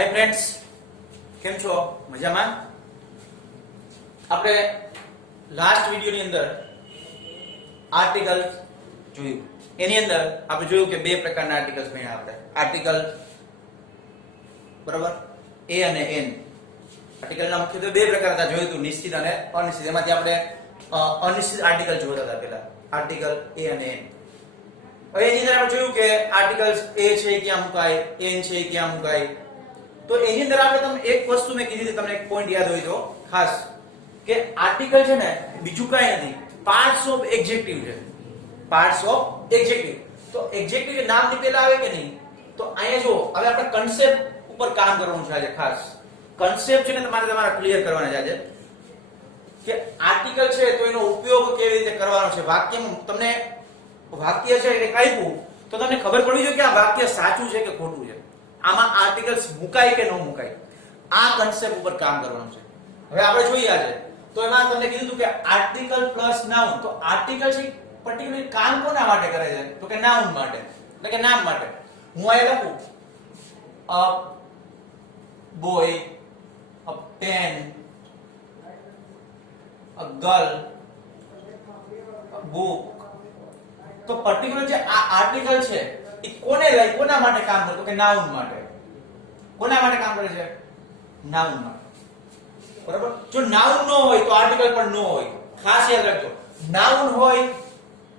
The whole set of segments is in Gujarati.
हाय फ्रेंड्स, કેમ છો? મજામાં? આપણે લાસ્ટ વિડિયોની અંદર આર્ટિકલ જોયું. એની અંદર આપણે જોયું કે બે પ્રકારના આર્ટિકલ્સ ભણ્યા આપણે. આર્ટિકલ બરાબર એ અને એન. આર્ટિકલના મુખ્યત્વે બે પ્રકાર હતા, જોયું હતું, નિશ્ચિત અને અનિશ્ચિત. એમાંથી આપણે અનિશ્ચિત આર્ટિકલ જોતા હતા પહેલા, આર્ટિકલ એ અને એન. હવે એની અંદર આપણે જોયું કે આર્ટિકલ્સ એ છે ક્યાં મુકાય, એન છે ક્યાં મુકાય. તો એની અંદર આપણે તમને એક વસ્તુ મેં કીધી હતી, તમને એક પોઈન્ટ યાદ હોય તો ખાસ, કે આર્ટિકલ છે ને બીજું કાંઈ નથી, પાર્ટ્સ ઓફ એડજેક્ટિવ છે. Parts of adjective. તો એડજેક્ટિવ એ નામની પહેલા આવે કે નહીં? તો અહીંયા જો હવે આપણે કન્સેપ્ટ ઉપર કામ કરવાનું છે આજે ખાસ. કન્સેપ્ટ છે ને તમારે ક્લિયર કરવાના છે આજે, કે આર્ટિકલ છે તો એનો ઉપયોગ કેવી રીતે કરવાનો છે. વાક્યમાં તમને વાક્ય છે એ કાપ્યું તો તમને ખબર પડવી જોઈએ કે આ વાક્ય સાચું છે કે ખોટું છે, આમાં આર્ટિકલ્સ મુકાય કે ન મુકાય. આ કન્સેપ્ટ ઉપર કામ કરવાનું છે. હવે આપણે જોઈએ આજે, તો એમાં તમને કીધું હતું કે આર્ટિકલ પ્લસ નાઉન. તો આર્ટિકલ છે પર્ટિક્યુલર કામ કોના માટે કરે છે? તો કે નાઉન માટે, એટલે કે નામ માટે. હું અહીં લખું a boy, a pen, a girl, a book. તો પર્ટિક્યુલર જે આ આર્ટિકલ છે એ કોને લઈ કોના માટે કામ કરે? તો કે નાઉન માટે. કોના માટે કામ કરે છે? નાઉન માટે. બરાબર? જો નાઉન ન હોય તો આર્ટિકલ પણ ન હોય. ખાસ યાદ રાખજો, નાઉન હોય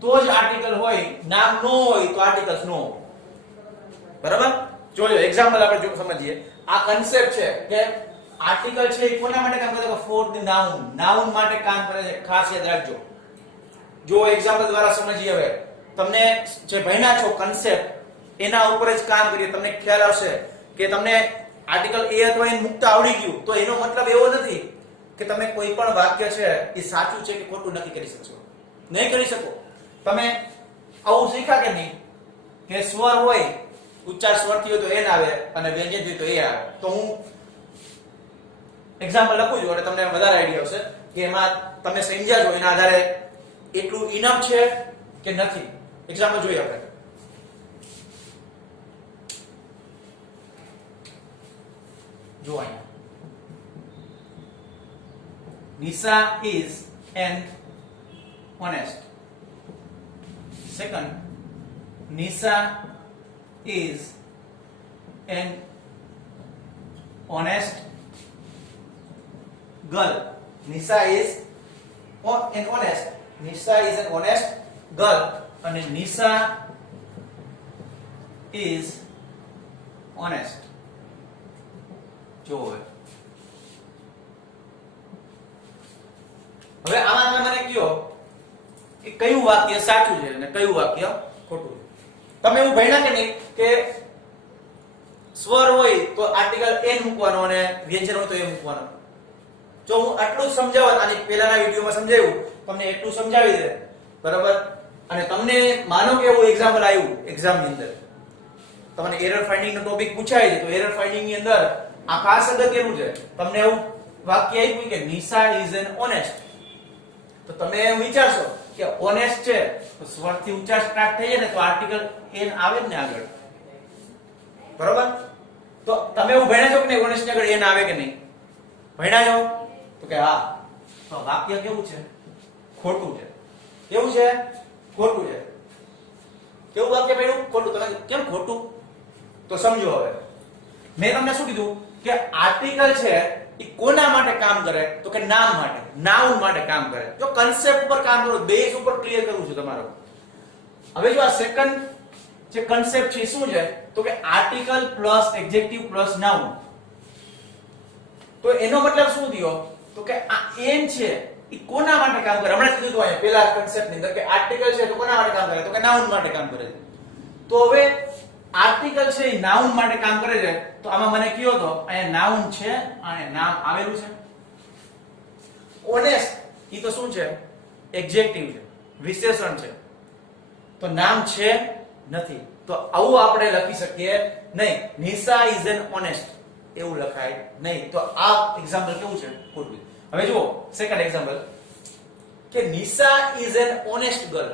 તો જ આર્ટિકલ હોય, નામ ન હોય તો આર્ટિકલ્સ ન હોય. બરાબર? જોજો એક્ઝામ્પલ આપણે જો સમજીએ. આ કન્સેપ્ટ છે કે આર્ટિકલ છે એ કોના માટે કામ કરે છે? For the noun. નાઉન માટે કામ કરે છે. ખાસ યાદ રાખજો. જો એક્ઝામ્પલ દ્વારા સમજીએ. હવે તમને જે ભણ્યા છો કન્સેપ્ટ, એના ઉપર જ કામ કરીએ. તમને ખ્યાલ આવશે કે તમને આર્ટિકલ એ અથવા એન મુકતા આવડી ગયું તો એનો મતલબ એવો નથી કે તમે કોઈ પણ વાક્ય છે એ સાચું છે કે ખોટું નક્કી કરી શકશો. નહીં કરી શકો. તમે આવું શીખ્યા કે નહીં કે સ્વર હોય, ઉચ્ચાર સ્વરથી હોય તો એન આવે અને વ્યંજનથી તો એ આવે. તો હું એક્ઝામ્પલ લખું છું એટલે તમને વધારે આઈડિયા આવશે કે એમાં તમે સમજ્યા છો એના આધારે એટલું ઇનફ છે કે નથી. એક્ઝામ્પલ જોઈએ આપણે. જો અહીંયા Nisha is an honest. Second, Nisha is an honest girl. Nisha is an honest. Nisha is an honest girl. અને Nisha is honest. જો હવે આમાં મને કયો કે કયું વાક્ય સાચું છે અને કયું વાક્ય ખોટું છે. તમે એવું ભણ્યા કે નહીં કે સ્વર હોય તો આર્ટિકલ એન મૂકવાનો અને વ્યંજન હોય તો એ મૂકવાનો. જો હું આટલું જ સમજાવત, આની પહેલાના વિડિયોમાં સમજાવ્યું, તમને એટલું સમજાવી દે, બરાબર? અને તમને માનો કે એવું એક્ઝામ્પલ આવ્યું એક્ઝામની અંદર, તમને એરર ફાઇન્ડિંગ નો ટોપિક પૂછાય છે, તો એરર ફાઇન્ડિંગ ની અંદર આ ખાસ અગત્યનું છે. તમને એવું વાક્ય આપ્યું કે Nisha is an honest. તો તમે એમ વિચારશો કે ઓનેસ્ટ છે તો સ્વરથી ઉચ્ચાર સ્ટાર્ટ થઈ જાય ને તો આર્ટિકલ એન આવે જ ને આગળ. બરાબર? તો તમે એવું ભણ્યા છો કે નહીં ઓનેસ્ટ ની આગળ એન આવે કે નહીં? ભણ્યા છો? તો કે હા. તો વાક્ય કેવું છે? ખોટું છે. કેવું છે? ખોટું છે. કેવું વાક્ય ભણ્યું? ખોટું. તમે કેમ ખોટું? તો સમજો. હવે મેં તમને શું કીધું કે આર્ટિકલ છે એ કોના માટે કામ કરે? તો કે નામ માટે, નાઉન માટે કામ કરે. જો કન્સેપ્ટ ઉપર કામ કરો, બેઝ ઉપર ક્લિયર કરવું છે તમારો. હવે જો આ સેકન્ડ જે કન્સેપ્ટ છે શું છે? તો કે article plus adjective plus noun. તો એનો મતલબ શું થયો? તો કે આ એન છે એ કોના માટે કામ કરે? હમણાં કીધું હતું અહીંયા પહેલા કન્સેપ્ટની અંદર કે આર્ટિકલ છે તો કોના માટે કામ કરે? તો કે નાઉન માટે કામ કરે છે. તો હવે આર્ટિકલ છે એ નાઉન માટે કામ કરે છે. તો આમાં મને કયો તો અહીંયા નાઉન છે અને નામ આવેલું છે. ઓનેસ્ટ ઈ તો શું છે? એડજેક્ટિવ છે, વિશેષણ છે. તો નામ છે નથી. તો આવું આપણે લખી શકીએ નહીં. Nisha is an honest એવું લખાય નહીં. તો આ એક્ઝામ્પલ કેવું છે? ખોટું. હવે જુઓ સેકન્ડ એક્ઝામ્પલ કે Nisha is an honest girl.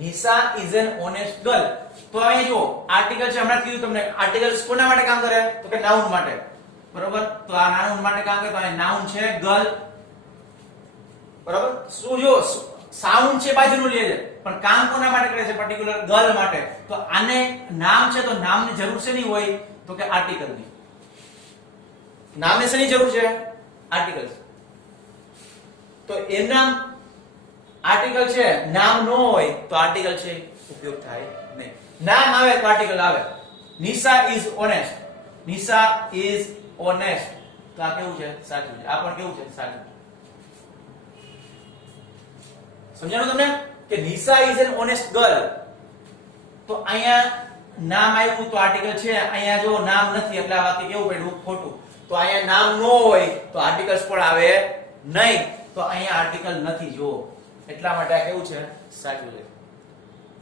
Nisha is an honest girl. તો અહીંયા જો આર્ટિકલ છે, હમણાં કીધું તમને આર્ટિકલ્સ કોના માટે કામ કરે તો કે નાઉન માટે, બરોબર. તો આ નાઉન માટે કામ કરે તો આ નાઉન છે ગર્લ, બરોબર. શું જો સાઉન્ડ છે બાજુનું લે છે પણ કામ કોના માટે કરે છે પર્ટિક્યુલર ગર્લ માટે. તો આને નામ છે તો નામની જરૂર છે નહીં હોય તો કે આર્ટિકલની. નામને શેની જરૂર છે આર્ટિકલ્સ. તો એના આર્ટિકલ છે, નામ ન હોય તો આર્ટિકલ છે ઉપયોગ થાય નહીં. નામ આવે તો આર્ટિકલ આવે. Nisha is honest, Nisha is honest, તો આ કેવું છે સાચું છે. આ પણ કેવું છે સાચું. સમજાણું તમને કે Nisha is an honest girl. તો અહીંયા નામ આવ્યું તો આર્ટિકલ છે, અહીંયા જો નામ નથી એટલે આ વાક્ય કેવું પડ્યું ખોટું. તો અહીંયા નામ ન હોય તો આર્ટિકલ્સ પણ આવે નહીં, તો અહીંયા આર્ટિકલ નથી જો, એટલા માટે આ કેવું છે સાચું છે.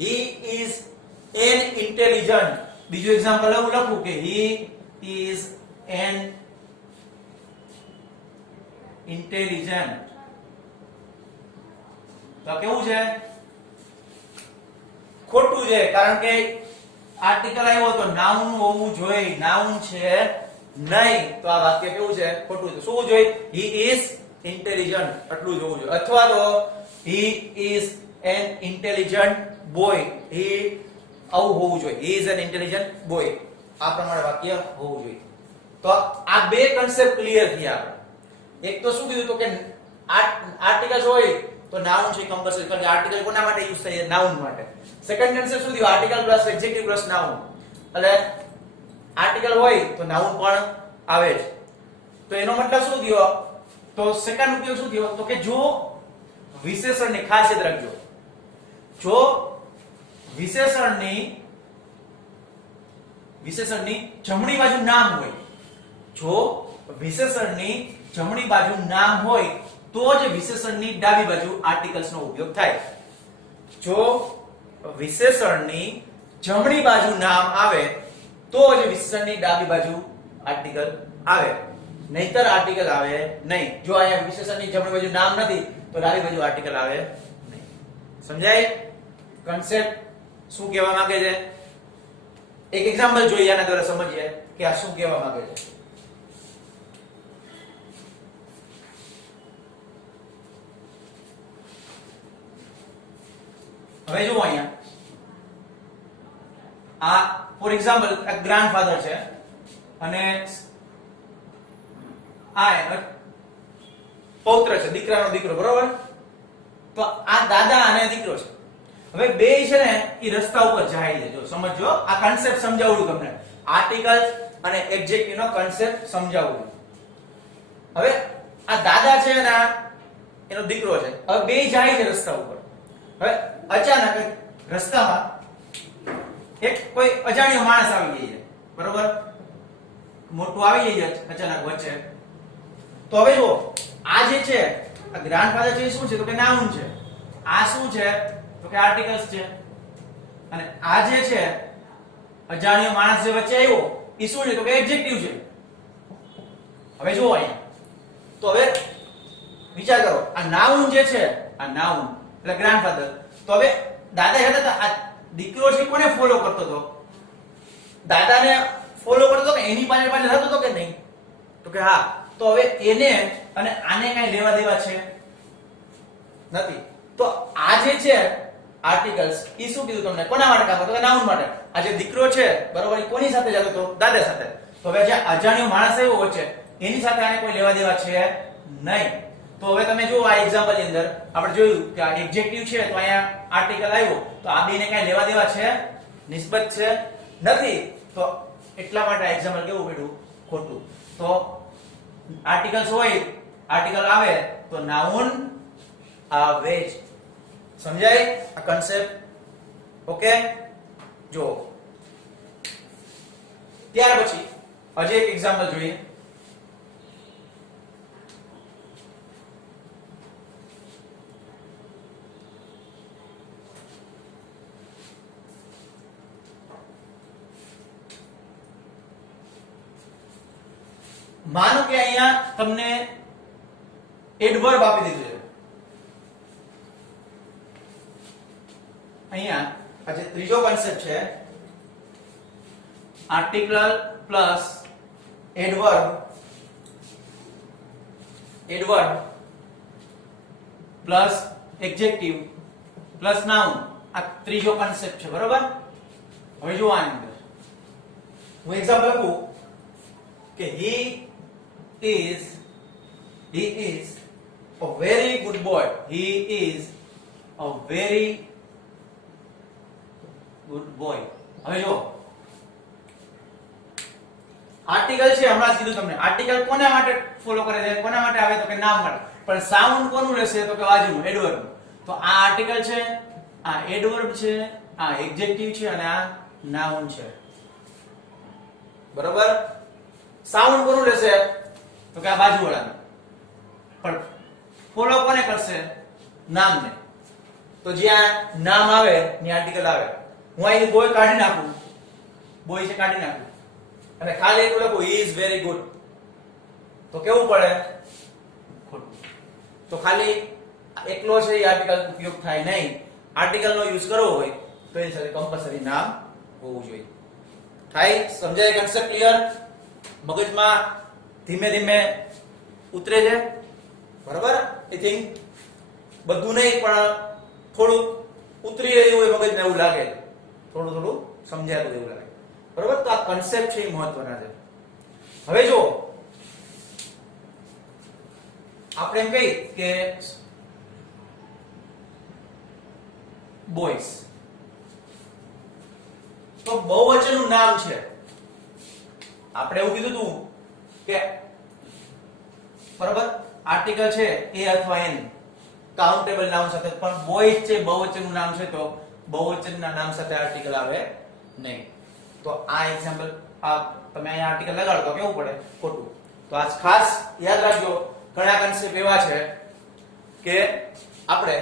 he is an intelligent. બીજું એક્ઝામ્પલ એવું લખું કે he is an intelligent. તો કેવું છે ખોટું છે, કારણ કે આર્ટિકલ આવ્યો તો નાઉન હોવું જોઈએ, નાઉન છે નહીં, તો આ વાક્ય કેવું છે ખોટું છે. શું જોઈએ he is intelligent એટલું જ હોવું જોઈએ. અથવા તો he is an intelligent boy, he આવું હોવું જોઈએ, he is an intelligent boy, આ પ્રમાણે વાક્ય હોવું જોઈએ. તો આ બે કન્સેપ્ટ ક્લિયર થયા. એક તો શું કીધું તો કે આર્ટિકલ્સ હોય તો નાઉન છે કમ્પલસરી, કારણ કે આર્ટિકલ કોના માટે યુઝ થાય નાઉન માટે. સેકન્ડ કન્સેપ્ટ શું થયું article plus adjective plus noun, એટલે આર્ટિકલ હોય તો નાઉન પણ આવે જ. તો એનો મતલબ શું થયો, તો સેકન્ડ ઉપયોગ શું થયો તો કે જો વિશેષણની ખાસિયત રાખજો, જો વિશેષણની જમણી બાજુ નામ હોય, જો વિશેષણની જમણી બાજુ નામ હોય તો જ વિશેષણની ડાબી બાજુ આર્ટિકલ્સ નો ઉપયોગ થાય. જો વિશેષણની જમણી બાજુ નામ આવે તો જ વિશેષણની ડાબી બાજુ આર્ટિકલ આવે, નહીતર આર્ટિકલ આવે નહીં. જો અહીંયા વિશેષણની જમણી બાજુ નામ નથી તો ડાબી બાજુ આર્ટિકલ આવે નહીં. સમજાય કન્સેપ્ટ શું કહેવા માંગે છે? એક એક્ઝામ્પલ જોઈએ આના દ્વારા સમજીએ કે આ શું કહેવા માંગે છે. હવે જુઓ અહીંયા આ ફોર એક્ઝામ્પલ આ ગ્રાન્ડફાધર છે અને આ એનો પૌત્ર છે, દીકરાનો દીકરો, બરોબર. તો આ દાદા અને દીકરો છે. હવે બે છે ને એ રસ્તા ઉપર જાય છે. જો સમજો, આ કન્સેપ્ટ સમજાવું તમને, આર્ટિકલ્સ અને એડજેક્ટિવ નો કન્સેપ્ટ સમજાવું. હવે આ દાદા છે અને એનો દીકરો છે. હવે બે જાય છે રસ્તા ઉપર. હવે અચાનક રસ્તામાં એક કોઈ અજાણ્યો માણસ આવી જાય છે, બરોબર, મોટું આવી જાય છે અચાનક વચ્ચે. તો હવે જો આ જે છે આ ગ્રાન્ડફાધર છે એ શું છે તો કે નાઉન છે, આ શું છે તો કે આર્ટિકલ્સ છે, અને આ જે છે અજાણ્યો માણસ જે વચ્ચે આવ્યો એ શું છે તો કે એડજેક્ટિવ છે. હવે જુઓ અહીંયા, તો હવે વિચાર કરો, આ નાઉન જે છે, આ નાઉન એટલે ગ્રાન્ડફાધર. તો હવે દાદા હતા આ દીકરો છે કોને ફોલો કરતો હતો? દાદાને ફોલો કરતો હતો કે એની પાછળ પાછળ હતો તો કે નહીં? તો કે હા. તો હવે એને અને આને કઈ લેવા દેવા છે નથી. તો આ જે છે આર્ટિકલ્સ ઈ શું કીધું તમને કોના માટે કામ કરતો? નાઉન માટે. આ જે દીકરો છે બરોબર એ કોની સાથે જતો હતો? દાદા સાથે. તો હવે જે અજાણ્યો માણસ આવ્યો વચ્ચે એની સાથે આને કોઈ લેવા દેવા છે નહીં. તો હવે તમે જુઓ આ એક્ઝામ્પલ ની અંદર આપણે જોયું કે આ એડજેક્ટિવ છે તો અહીંયા આર્ટિકલ આવ્યો, તો આ બેને કઈ લેવા દેવા છે? નિસ્બત છે નથી. તો એટલા માટે આ એક્ઝામ્પલ કેવું પડ્યું? ખોટું. તો આર્ટિકલ્સ હોય, આર્ટિકલ આવે તો નાઉન આવે જ. સમજાય આ કન્સેપ્ટ? ઓકે. જો ત્યાર પછી હજી એક એક્ઝામ્પલ જોઈએ. માનો કે અહીંયા તમને એડવર્બ આપી દીધું છે. અહીંયા આ જે ત્રીજો કોન્સેપ્ટ છે article plus adverb plus adjective plus noun આ ત્રીજો કોન્સેપ્ટ છે બરોબર. હવે જો આની અંદર હું એક્ઝામ્પલ આપું કે he is a very good boy. He is a very good boy. હવે જો આર્ટિકલ છે હમણાં જ કીધું તમને આર્ટિકલ કોના માટે ફોલો કરે છે કોના માટે આવે તો કે નામ માટે પણ સાઉન્ડ કોનું રહેશે તો કે બાજુનું એડવર્બ. તો આ આર્ટિકલ છે આ એડવર્બ છે આ એડજેક્ટિવ છે અને આ નાઉન છે બરોબર. સાઉન્ડ કોનું રહેશે તો કે આ બાજુવાળાનું પણ ફોલો કોને કરશે નામને. તો જ્યાં નામ આવે ત્યાં આર્ટિકલ આવે. હું અહીં બોય કાઢી નાખું બોય છે કાઢી નાખું અને ખાલી એટલું લખું he is very good તો કેવું પડે ખોટું. તો ખાલી એકલો છે એ આર્ટિકલ ઉપયોગ થાય નહીં. આર્ટિકલ નો યુઝ કરવો હોય તો એની સાથે કમ્પલસરી નામ હોવું જોઈએ. થાય સમજાય કન્સેપ્ટ ક્લિયર મગજમાં ધીમે ધીમે ઉતરે છે બરાબર. આઈ થિંક બધું નહીં પણ થોડું ઉતરી રહ્યું હોય મગજને એવું લાગે થોડું થોડું સમજાતું એવું લાગે બરાબર. તો આ કન્સેપ્ટ છે એ મહત્વના છે. હવે જો આપણે એમ કહી કે બોયસ તો બહુવચનનું નામ છે. આપણે એવું કીધું હતું કે બરાબર આર્ટિકલ છે એ અથવા એન કાઉન્ટેબલ નામ સાથે પણ બોયસ છે બહુવચનનું નામ છે તો બહુવચનના નામ સાથે આર્ટિકલ આવે નહીં. તો આ એક્ઝામ્પલ આ તમે અહીંયા આર્ટિકલ લગાડો તો કેવું પડે ખોટું. તો આ ખાસ યાદ રાખજો ઘણા કન્સેપ્ટ એવા છે કે આપણે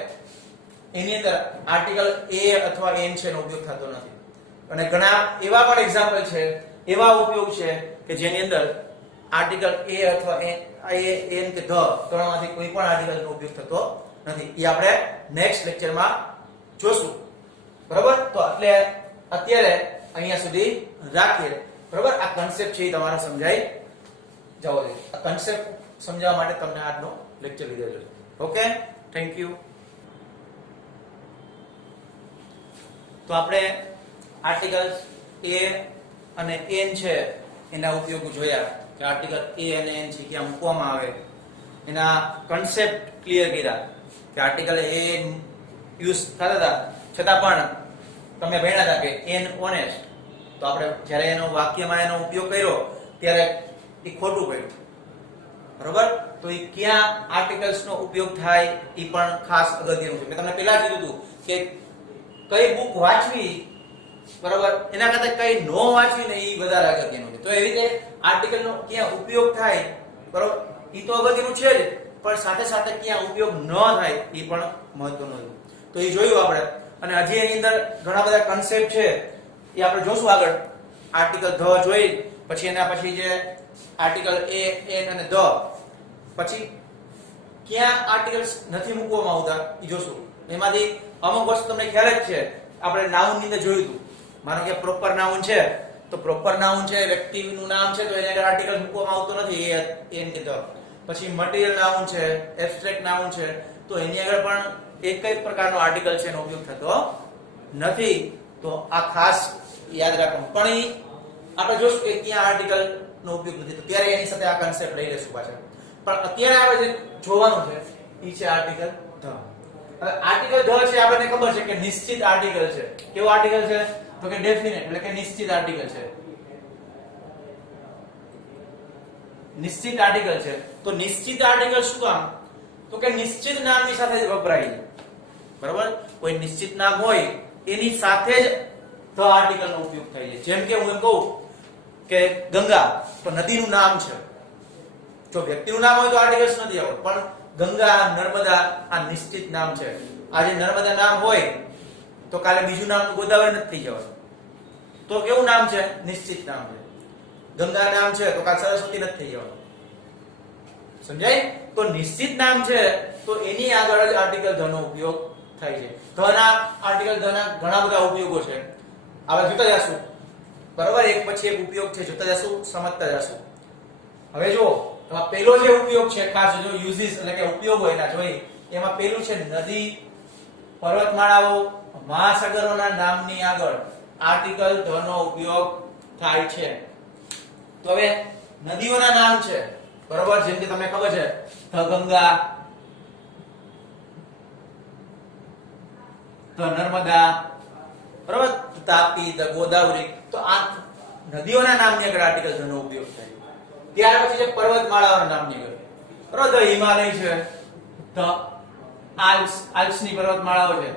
એની અંદર આર્ટિકલ એ અથવા એન છે નો ઉપયોગ થતો નથી અને ઘણા એવા પણ એક્ઝામ્પલ છે એવા ઉપયોગ છે કે જેની અંદર આર્ટિકલ એ અથવા એન કે ધ ત્રણમાંથી કોઈ પણ આર્ટિકલ નો ઉપયોગ થતો નથી. એ આપણે નેક્સ્ટ લેક્ચરમાં જોશું બરાબર. તો એટલે અત્યારે અહીંયા સુધી રાખીએ બરાબર. આ કન્સેપ્ટ છે એ તમારે સમજાઈ જવો જોઈએ. આ કન્સેપ્ટ સમજાવવા માટે તમને આજનો લેક્ચર લીધેલો છે. Okay thank you. તો આપણે આર્ટિકલ્સ એ અને એન છે એના ઉપયોગો જોયા કે આર્ટિકલ એ અને એન છે ક્યાં મૂકવામાં આવે એના કન્સેપ્ટ ક્લિયર કર્યા કે આર્ટિકલ એ યુઝ થતા હતા છતાં પણ તમે ભણ્યા હતા કે એન ઓનેસ્ટ તો આપણે જ્યારે એનો વાક્યમાં એનો ઉપયોગ કર્યો ત્યારે એ ખોટું પડ્યું બરોબર. તો એ ક્યાં આર્ટિકલ્સ નો ઉપયોગ થાય એ પણ ખાસ અગત્યનું છે. મેં તમને પહેલા જ કીધું હતું કે કઈ બુક વાંચવી બરાબર એના કરતા કઈ નો વાંચવી ને એ વધારે અગત્યનું છે. તો એવી રીતે આર્ટિકલ નો ક્યાં ઉપયોગ થાય બરોબર એ તો અગત્યનું છે જ પણ સાથે સાથે ક્યાં ઉપયોગ ન થાય એ પણ મહત્વનું છે. તો એ જોયું આપણે અને હજી એની અંદર ઘણા બધા કન્સેપ્ટ છે એ આપણે જોશું આગળ. આર્ટિકલ ધ જોઈ પછી એના પછી જે આર્ટિકલ એ એન અને ધ પછી ક્યાં આર્ટિકલ્સ નથી મૂકવામાં આવતા એ જોશું. એમાંથી અમુક વસ્તુ તમને ખ્યાલ જ છે આપણે નાઉન ની અંદર જોયું હતું. માનો કે પ્રોપર નાઉન છે તો પ્રોપર નાઉન છે વ્યક્તિનું નામ છે તો એને આગળ આર્ટિકલ મૂકવામાં આવતો નથી એ એન કે ધ. પછી મટીરીયલ નાઉન છે એબ્સ્ટ્રેક્ટ નાઉન છે તો એની આગળ પણ એક જ પ્રકારનો આર્ટિકલ છે એનો ઉપયોગ થતો નથી. તો આ ખાસ યાદ રાખવાનું. પણ એ આપણે જોશું કે ક્યાં આર્ટિકલ નો ઉપયોગ નથી તો ત્યારે એની સાથે આ કન્સેપ્ટ લઈ લેશું પાછળ. પણ અત્યારે આપણે જે જોવાનું છે એ છે આર્ટિકલ ધ. હવે આર્ટિકલ ધ છે આપણને ખબર છે કે નિશ્ચિત આર્ટિકલ છે. કેવો આર્ટિકલ છે તો કે ડેફિનેટ એટલે કે નિશ્ચિત આર્ટિકલ છે. નિશ્ચિત આર્ટિકલ છે તો નિશ્ચિત આર્ટિકલ શું કામ તો કે નિશ્ચિત નામની સાથે જ વપરાય છે બરાબર. કોઈ નિશ્ચિત નામ હોય એની સાથે જ ધ આર્ટિકલ નો ઉપયોગ થાય છે. જેમ કે હું એમ કહું કે ગંગા તો નદીનું નામ છે. જો વ્યક્તિનું નામ હોય તો આર્ટિકલ્સ નથી આવતું પણ ગંગા નર્મદા આ નિશ્ચિત નામ છે. આજે નર્મદા નામ હોય તો કાલે બીજું નામ ગોદાવરી નથી થઈ જવાનું. તો કેવું નામ છે નિશ્ચિત નામ છે. ગંગા નામ છે તો કાલે સરસ્વતી નથી થઈ જવાનું. સમજાય. તો નિશ્ચિત નામ છે તો એની આગળ જ આર્ટિકલ ધ નો ઉપયોગ થાય છે. ધ ના આર્ટિકલ ધ ના ઘણા બધા ઉપયોગો છે આપણે જોતા જશું. બરાબર, એક પછી એક ઉપયોગ છે, જોતા જશું, સમજતા જશું. હવે જો પહેલો જે ઉપયોગ છે, ખાસ જો યુઝિસ એટલે કે ઉપયોગો એના જોઈ, એમાં પહેલું છે નદી, પર્વતમાળાઓ, મહાસાગરોના નામની આગળ આર્ટિકલ ધ નો ઉપયોગ થાય છે. તો હવે નદીઓના નામ છે, બરોબર, જેમ કે તમને ખબર છે ધ ગંગા, ધ નર્મદા, બરોબર, તાપી, ધ ગોદાવરી. તો આ નદીઓના નામની આગળ આર્ટિકલ ધ નો ઉપયોગ થાય. ત્યાર પછી છે પર્વતમાળાઓના નામની આગળ, બરોબર, ધ હિમાલય છે, ધ આલ્પ્સની પર્વતમાળાઓ છે,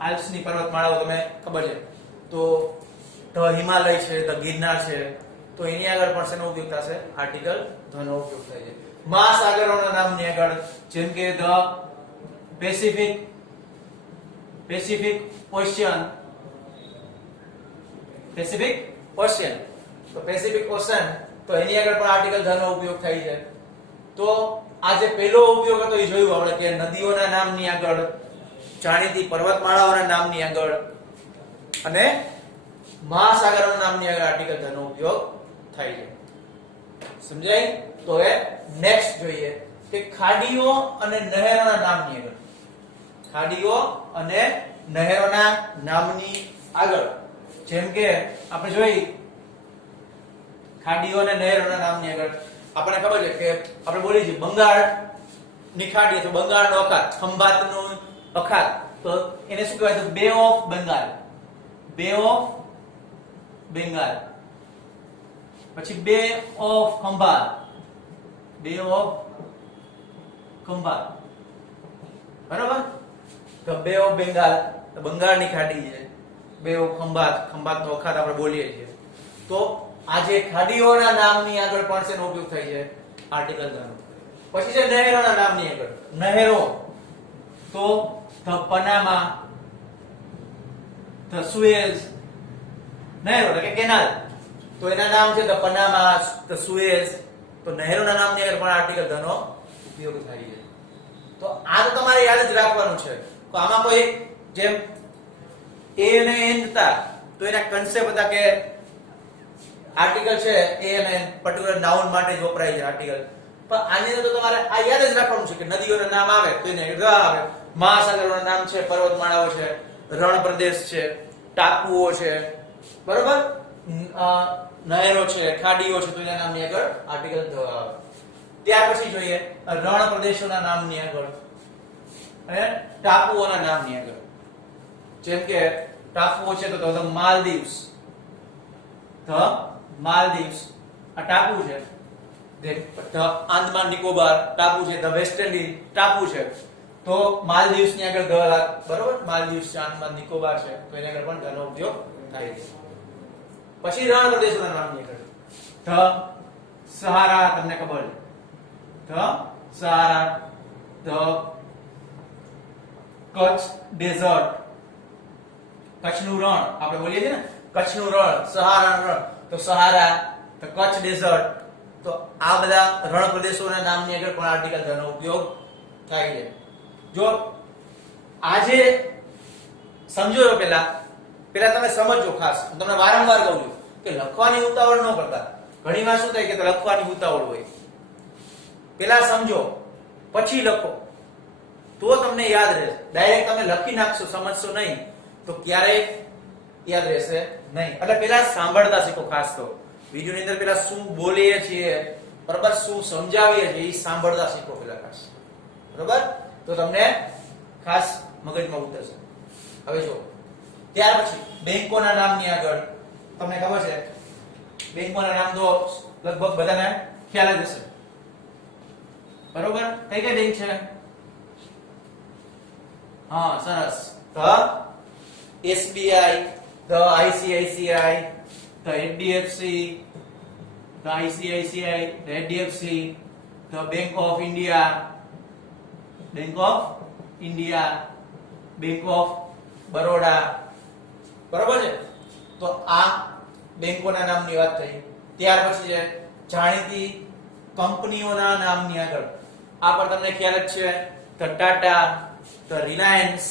આલ્પ્સની પર્વતમાળાઓ તમને ખબર છે. તો ધ હિમાલય છે, ધ ગિરનાર છે, તો એની આગળ પણ શેનો ઉપયોગ થશે? આર્ટિકલ ધ નો ઉપયોગ થાય છે. મહાસાગરોના નામની આગળ જેમ કે ધ પેસિફિક ઓશિયન, તો પેસિફિક ઓશન, તો એની આગળ પણ આર્ટિકલ ધ નો ઉપયોગ થાય છે. તો આ જે પહેલો ઉપયોગ હતો એ જોયું આપણે કે નદીઓના નામની આગળ, જાણીતી પર્વતમાળાઓના નામની આગળ અને મહાસાગરોના નામની આગળ આર્ટિકલ ધ નો ઉપયોગ થાય છે. સમજાય? તો હવે નેક્સ્ટ જોઈએ કે ખાડીઓ અને નહેરોના નામની આગળ, ખાડીઓ અને નહેરોના નામની આગળ જેમ કે આપણે જોઈ ખાડીઓ અને નહેરોના નામની આગળ આપણને ખબર છે કે આપણે બોલી છે બંગાળની ખાડી અથવા બંગાળનો અખાત, ખંભાતનું અખાત, તો એને શું કહેવાય? તો બે ઓફ બંગાળ, બે ઓફ બેંગાલ. પછી બે ઓફ ખંભાત, બે ઓફ ખંભાત, બરાબર. તો બે ઓફ બેંગાલ, તો બંગાળની ખાડી છે, બે ઓફ ખંભાત, ખંભાતનો અખાત આપણે બોલીએ છીએ. તો આ જે ખાડીઓના નામની આગળ પણ શેનો ઉપયોગ થાય છે? આર્ટિકલ ધ નો. પછી છે નહેરોના નામની આગળ, નહેરો, તો ધ પનામા, ધ સુએઝ, નહેરો એટલે કે કેનાલ, તો એના નામ છે ધ પનામા, ધ સુએઝ. તો નહેરોના નામની આગળ પણ આર્ટિકલ ધ નો ઉપયોગ થાય છે. તો આ તો તમારે યાદ જ રાખવાનું છે. તો આમાં કોઈ જેમ એ અને એન હતા, તો એના કન્સેપ્ટ હતા કે આર્ટિકલ છે એ અને પર્ટિક્યુલર નાઉન માટે જ વપરાય છે આર્ટિકલ. પણ આની અંદર તો તમારે આ યાદ જ રાખવાનું છે કે નદીઓના નામ આવે તો એને ર આવે, મહાસાગરોના નામ છે, પર્વતમાળાઓ છે, રણ પ્રદેશ છે, ટાપુઓ છે, બરોબર, નહેરો છે, ખાડીઓ છે, તો એના નામની આગળ આર્ટિકલ ધ આવે. ત્યાર પછી જોઈએ રણ પ્રદેશોના નામની આગળ અને ટાપુઓના નામની આગળ. જેમ કે ટાપુઓ છે તો ધ માલદીવ્સ, આ ટાપુ છે. ધ આંદમાન નિકોબાર ટાપુ છે, ધ વેસ્ટ ઇન્ડિઝ ટાપુ છે, તો માલદીવ્સ ની આગળ ધ, બરોબર, માલદીવ્સ છે, આંદમાન નિકોબાર છે, તો એની આગળ પણ ધ નો ઉપયોગ થાય છે. પછી રણ પ્રદેશોના નામની આગળ ધ સહારા, તમને ખબર છે, the Sahara, the Kutch desert, કચ્છનું રણ આપણે બોલીએ છીએ ને, કચ્છનું રણ, સહારાનું રણ, તો સહારા, ધ કચ્છ ડેઝર્ટ. તો આ બધા રણ પ્રદેશોના નામની આગળ પણ આર્ટિકલ ધ નો ઉપયોગ થાય છે. જો આજે સમજો પેલા તમે સમજો, ખાસ તમને વારંવાર કહું છું કે લખવાની ઉતાવળ ન કરતા. ઘણી વાર શું થાય કે લખવાની ઉતાવળ હોય, પેલા સમજો પછી લખો તો તમને યાદ રહેશે. ડાયરેક્ટ તમે લખી નાખશો, સમજશો નહીં, તો ક્યારેય યાદ રહેશે નહીં. એટલે પેલા સાંભળતા શીખો. ખાસ તો વિડિયોની અંદર પેલા શું બોલીએ છીએ, બરાબર, શું સમજાવીએ છીએ એ સાંભળતા શીખો પેલા ખાસ, બરાબર, તો તમને ખાસ મગજમાં ઉતરશે. હવે જો ત્યાર પછી બેંકોના નામની આગળ તમને ખબર છે, બેંકોના નામ તો લગભગ બધાને ખ્યાલ જ હશે, બરોબર. કઈ કઈ બેંક છે? હા, સરસ. The SBI, the ICICI, the HDFC, the ICICI, the HDFC, the bank of India, bank of India, bank of Baroda, બરોબર છે. તો આ બેંકોના નામની વાત થઈ. ત્યાર પછી છે જાણીતી કંપનીઓના નામની આગળ, આ પણ તમને ખ્યાલ જ છે, ધ ટાટા, ધ રિલાયન્સ,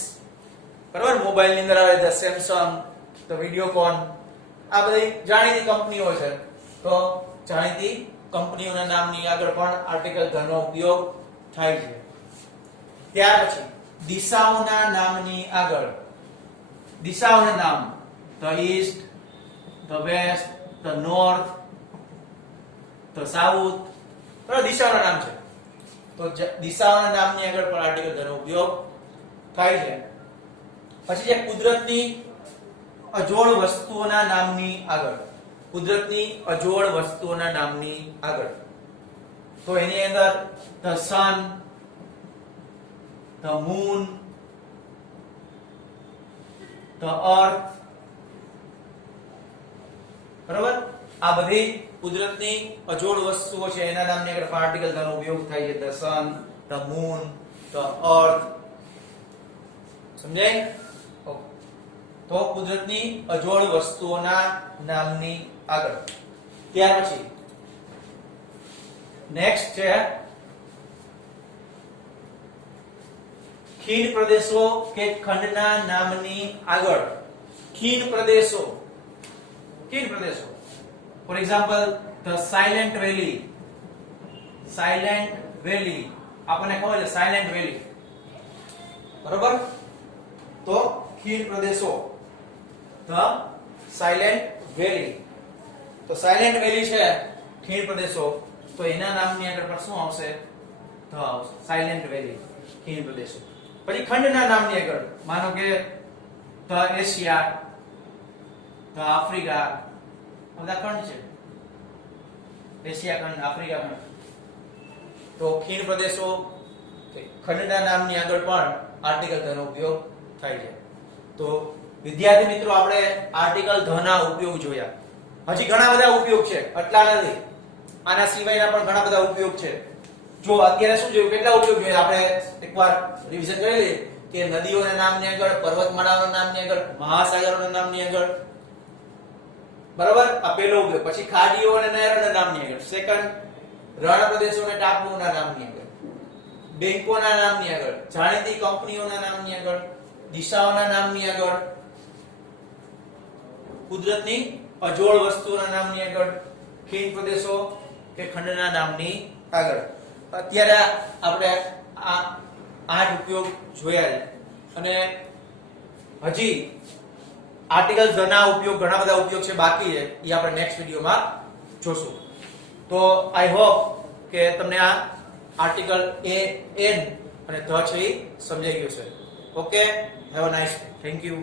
બરાબર, મોબાઈલ ની અંદર આવે ધ સેમસંગ, ધ વિડીયોકોન, આ બધી જાણીતી કંપનીઓ છે, તો જાણીતી કંપનીઓના નામની આગળ પણ આર્ટિકલ ધ નો ઉપયોગ થાય છે. ત્યાર પછી દિશાઓના નામની આગળ, દિશાઓના નામ the east, the west, the north, the south, બરાબર દિશાઓના નામ છે. તો દિશાઓના નામની આગળ પણ આર્ટિકલ ધ નો ઉપયોગ થાય છે. પછી જે કુદરતની અજોડ વસ્તુઓના નામની આગળ, કુદરતની અજોડ વસ્તુઓના નામની આગળ, તો એની અંદર the sun, the moon, the earth, બરાબર આ બધી કુદરતની અજોડ વસ્તુઓ છે એના નામની આગળ પણ આર્ટિકલ ધ નો ઉપયોગ થાય છે. The sun, the moon, the earth. સમજાય? તો કુદરતની અજોડ વસ્તુઓના નામની આગળ. ત્યાર પછી નેક્સ્ટ છે ખીણ પ્રદેશો કે ખંડના નામની આગળ. ખીણ પ્રદેશો, ખીણ પ્રદેશો, for example the silent valley, silent valley આપણને ખબર છે સાયલેન્ટ વેલી, બરોબર. તો ખીણ પ્રદેશો, ધ સાયલેન્ટ વેલી. તો સાયલેન્ટ વેલી છે ખીણ પ્રદેશો, તો એના નામની આગળ પણ શું આવશે? ધ આવશે. સાયલેન્ટ વેલી, ખીણ પ્રદેશો. પછી ખંડના નામની આગળ માનો કે ધ એશિયા, ધ આફ્રિકા, બધા ખંડ છે, એશિયા ખંડ, આફ્રિકા ખંડ. તો ખીણ પ્રદેશો, ખંડના નામની આગળ પણ આર્ટિકલ ધ નો ઉપયોગ થાય છે. તો વિદ્યાર્થી મિત્રો આપણે આર્ટિકલ ધ ના ઉપયોગ જોયા. હજી ઘણા બધા ઉપયોગ છે, આટલા નથી, આના સિવાયના પણ ઘણા બધા ઉપયોગ છે. જો અત્યારે શું જોયું, કેટલા ઉપયોગ જોયા આપણે એકવાર રિવિઝન કરી લઈએ કે નદીઓના નામની આગળ, પર્વતમાળાઓના નામની આગળ, મહાસાગરોના નામની આગળ, બરાબર આ પહેલો ઉપયોગ. પછી ખાડીઓ અને નહેરોના નામની આગળ. સેકન્ડ, રણ પ્રદેશો અને ટાપુઓના નામની આગળ, બેંકોના નામની આગળ, જાણીતી કંપનીઓના નામની આગળ, દિશાઓના નામની આગળ, કુદરતની અજોડ વસ્તુઓના નામની આગળ, ખીણ પ્રદેશો કે ખંડના નામની આગળ. અત્યારે આપણે આ 8 ઉપયોગ જોયા છે અને હજી આર્ટિકલ ધ ના ઉપયોગ ઘણા બધા ઉપયોગ છે બાકી છે, એ આપણે નેક્સ્ટ વિડિયોમાં જોશું. તો આઈ હોપ કે તમને આ આર્ટિકલ એ એન અને ધ છે એ સમજાઈ ગયું છે. Okay, have a nice day. Thank you.